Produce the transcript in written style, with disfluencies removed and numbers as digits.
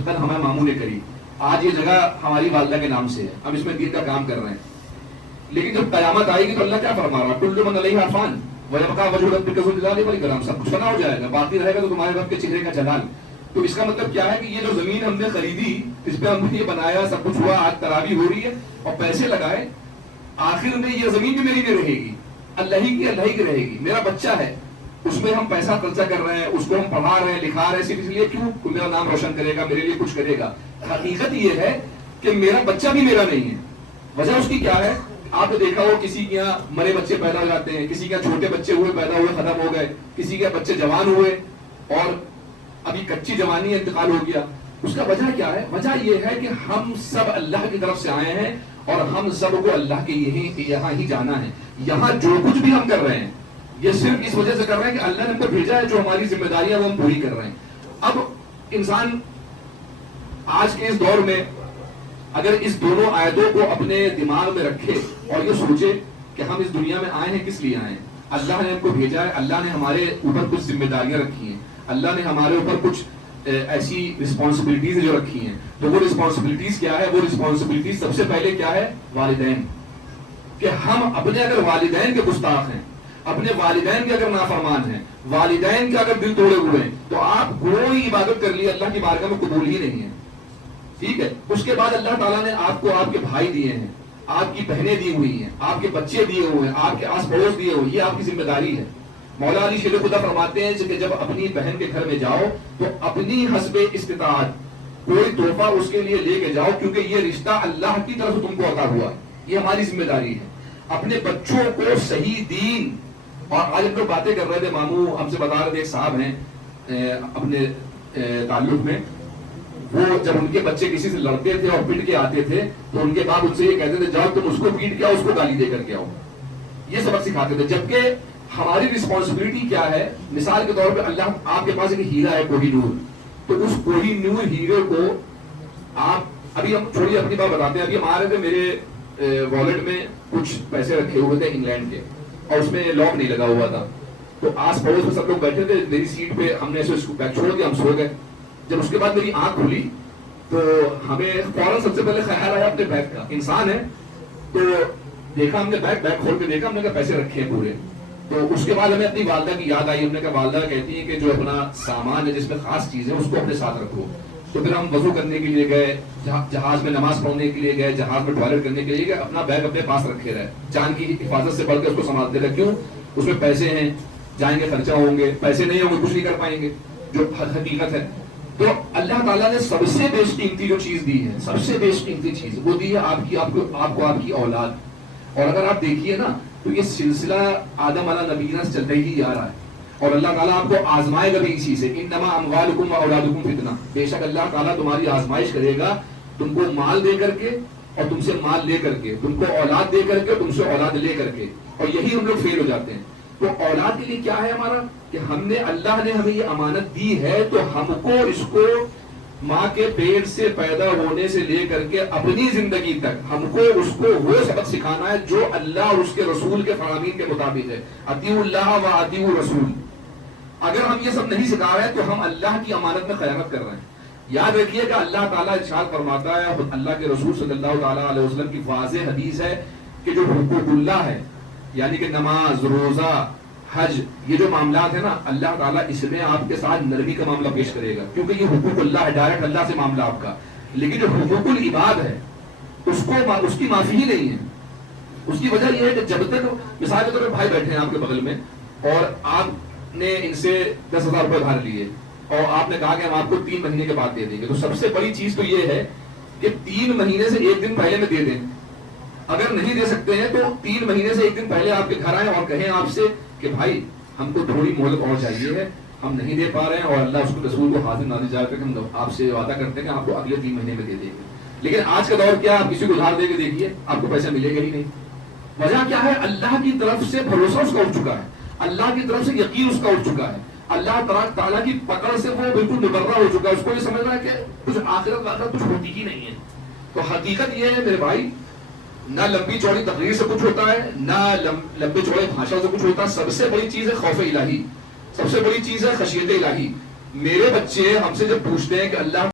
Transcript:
بچپن ہمارے ماموں نے کری, آج یہ جگہ ہماری والدہ کے نام سے ہے, ہم اس میں دین کا کام کر رہے ہیں. لیکن جب قیامت آئے گی تو اللہ کیا فرما رہا ہے, کل من علیہا فان ویبقی وجہ ربک ذو الجلال والاکرام, سب کچھ فنا ہو جائے گا, باقی رہے گا تو تمہارے رب کے چہرے کا جلال. تو اس کا مطلب کیا ہے کہ یہ جو زمین ہم نے خریدی, اس پہ ہم نے یہ بنایا, سب کچھ ہوا, آج تراویح ہو رہی ہے اور پیسے لگائے, آخر میں یہ زمین بھی میری نہیں رہے گی, اللہ ہی کی رہے گی. میرا بچہ ہے, اس میں ہم پیسہ خرچہ کر رہے ہیں, اس کو ہم پڑھا رہے ہیں, لکھا رہے ہیں, صرف اس لیے کیوں کہ میرا نام روشن کرے گا, میرے لیے کچھ کرے گا. حقیقت یہ ہے کہ میرا بچہ بھی میرا نہیں ہے. وجہ اس کی کیا ہے؟ آپ نے دیکھا ہو کسی کے یہاں مرے بچے پیدا ہو جاتے ہیں, کسی کے یہاں چھوٹے بچے ہوئے پیدا ہوئے ختم ہو گئے, کسی کے بچے جوان ہوئے اور ابھی کچی جوانی انتقال ہو گیا. اس کا وجہ کیا ہے؟ وجہ یہ ہے کہ ہم سب اللہ کی طرف سے آئے ہیں اور ہم سب کو اللہ کے یہاں ہی جانا ہے. یہاں جو کچھ بھی ہم کر رہے ہیں یہ صرف اس وجہ سے کر رہے ہیں کہ اللہ نے ہم کو بھیجا ہے, جو ہماری ذمہ داریاں وہ ہم پوری کر رہے ہیں. اب انسان آج کے اس دور میں اگر اس دونوں آیتوں کو اپنے دماغ میں رکھے اور یہ سوچے کہ ہم اس دنیا میں آئے ہیں کس لیے آئے ہیں, اللہ نے ہم کو بھیجا ہے, اللہ نے ہمارے اوپر کچھ ذمہ داریاں رکھی ہیں, اللہ نے ہمارے اوپر کچھ ایسی رسپانسبلٹیز جو رکھی ہیں. تو وہ رسپانسبلٹیز کیا ہے؟ وہ رسپانسبلٹیز سب سے پہلے کیا ہے؟ والدین. کہ ہم اپنے اگر والدین کے گستاخ ہیں, اپنے والدین کے اگر نافرمان ہیں, والدین کا اگر دل توڑے ہوئے ہیں, تو آپ کوئی عبادت کر لی اللہ کی بارگاہ میں قبول ہی نہیں ہے. ٹھیک ہے. اس کے بعد اللہ تعالیٰ نے آپ کو آپ کے بھائی دیے ہیں, آپ کی بہنیں دی ہوئی ہیں, آپ کے بچے دیے ہوئے ہیں, آپ کے آس پڑوس دیے ہوئے, یہ آپ کی ذمہ داری ہے. مولا علی شیر خدا فرماتے ہیں کہ جب اپنی بہن کے گھر میں جاؤ تو اپنی حسب استطاعت کوئی تحفہ اس کے لیے لے کے جاؤ, کیونکہ یہ رشتہ اللہ کی طرف سے تم کو عطا ہوا ہے, یہ ہماری ذمہ داری ہے. اپنے بچوں کو صحیح دین, اور آج ہم لوگ باتیں کر رہے تھے, ماموں ہم سے بتا رہے تھے, ایک صاحب ہیں اپنے تعلق میں, وہ جب ان کے بچے کسی سے لڑتے تھے اور پٹ کے آتے تھے تو ان کے باپ ان سے یہ کہتے تھے, جاؤ تم اس کو پیٹ کے آؤ, اس کو گالی دے کر کے آؤ. یہ سبق سکھاتے تھے. جبکہ ہماری رسپانسبلٹی کیا ہے؟ مثال کے طور پہ اللہ آپ کے پاس ایک ہیرا ہے, کوہی نور, تو اس کوہی نور ہیرے کو آپ, ابھی ہم چھوڑیے اپنی بات بتاتے ہیں, ابھی ہم آ رہے تھے, میرے والٹ میں کچھ پیسے رکھے ہوئے تھے انگلینڈ کے, اور اس میں لاک نہیں لگا ہوا تھا, تو آس پڑوس میں سب لوگ بیٹھے تھے, میری سیٹ پہ ہم نے ایسے اس کو بیگ چھوڑ دیا, ہم سو گئے. جب اس کے بعد میری آنکھ کھلی تو ہمیں فوراً سب سے پہلے خیال آیا اپنے بیگ کا, انسان ہے, تو دیکھا ہم نے بیگ کھول کے دیکھا, ہم نے کہا پیسے رکھے ہیں پورے. تو اس کے بعد ہمیں اپنی والدہ کی یاد آئی, ہم نے کہا والدہ کہتی ہے کہ جو اپنا سامان ہے جس میں خاص چیز ہے اس کو اپنے ساتھ رکھو. تو پھر ہم وضو کرنے کے لیے گئے, جہاز میں نماز پڑھنے کے لیے گئے, جہاز میں ٹوائلٹ کرنے کے لیے گئے, اپنا بیگ اپنے پاس رکھے رہے, جان کی حفاظت سے بڑھ کے اس کو سنبھالتے رہے. کیوں؟ اس میں پیسے ہیں, جائیں گے خرچہ ہوں گے, پیسے نہیں ہوں گے کچھ نہیں کر پائیں گے, جو حقیقت ہے. تو اللہ تعالیٰ نے سب سے بیش قیمتی جو چیز دی ہے, سب سے بیش قیمتی چیز وہ دی ہے آپ کو آپ کی اولاد. اور اگر آپ دیکھیے نا تو یہ سلسلہ آدم علیہ نبینا سے چلتا ہی آ رہا ہے, اور اللہ تعالیٰ آپ کو آزمائے گا بھی اسی سے. انما اموالکم واولادکم فتنہ, بے شک اللہ تعالیٰ تمہاری آزمائش کرے گا, تم کو مال دے کر کے اور تم سے مال لے کر کے, تم کو اولاد دے کر کے اور تم سے اولاد لے کر کے, اور یہی ہم لوگ فیل ہو جاتے ہیں. تو اولاد کے لیے کیا ہے ہمارا کہ ہم نے, اللہ نے ہمیں یہ امانت دی ہے, تو ہم کو اس کو ماں کے پیٹ سے پیدا ہونے سے لے کر کے اپنی زندگی تک ہم کو اس کو وہ سبق سکھانا ہے جو اللہ اور اس کے رسول کے فرامین کے مطابق ہے. اطیعوا اللہ و اطیعوا الرسول. اگر ہم یہ سب نہیں سکھا رہے ہیں تو ہم اللہ کی امانت میں خیانت کر رہے ہیں. یاد رکھیے کہ اللہ تعالیٰ ارشاد فرماتا ہے, اللہ کے رسول صلی اللہ تعالیٰ علیہ وسلم کی واضح حدیث ہے کہ جو حقوق اللہ ہے, یعنی کہ نماز, روزہ, حج, یہ جو معاملات ہیں نا, اللہ تعالیٰ اس میں آپ کے ساتھ نرمی کا معاملہ پیش کرے گا, کیونکہ یہ حقوق اللہ ہے, ڈائریکٹ اللہ سے معاملہ آپ کا. لیکن جو حقوق العباد ہے اس کی معافی ہی نہیں ہے. اس کی وجہ یہ ہے کہ جب تک مثال کے طور پہ بھائی بیٹھے ہیں آپ کے بغل میں اور آپ نے ان سے 10,000 روپے ادھار لیے اور آپ نے کہا کہ ہم آپ کو 3 مہینے کے بعد دے دیں گے, تو سب سے بڑی چیز تو یہ ہے کہ 3 مہینے سے 1 دن پہلے میں دے دیں. اگر نہیں دے سکتے ہیں تو 3 مہینے سے 1 دن پہلے آپ کے گھر آئیں اور کہیں آپ سے کہ بھائی ہم کو تھوڑی مہلت اور چاہیے ہے, ہم نہیں دے پا رہے ہیں, اور اللہ اس کو رسول کو حاضر نازل جا کر کے ہم آپ سے وعدہ کرتے ہیں کہ آپ کو اگلے 3 مہینے میں دے دیں گے. لیکن آج کا دور کیا, آپ کسی کو ادھار دے کے دیکھیے آپ کو پیسہ ملے گا ہی نہیں. وجہ کیا ہے؟ اللہ کی طرف سے بھروسہ اس کا اٹھ چکا ہے, اللہ کی طرف سے یقین اس کا اٹھ چکا ہے, اللہ تعالیٰ کی پکڑ سے وہ بالکل مبرہ ہو چکا ہے. اس کو یہ سمجھ رہا ہے کہ کچھ آخرت واخرت کچھ ہوتی ہی نہیں ہے. تو حقیقت یہ ہے میرے بھائی, نہ لمبی چوڑی تقریر سے کچھ ہوتا ہے, نہ لمبے چوڑے بھاشا سے کچھ ہوتا ہے. سب سے بڑی چیز ہے خوف الہی, سب سے بڑی چیز ہے خشیت الہی. میرے بچے ہم سے جب پوچھتے ہیں کہ اللہ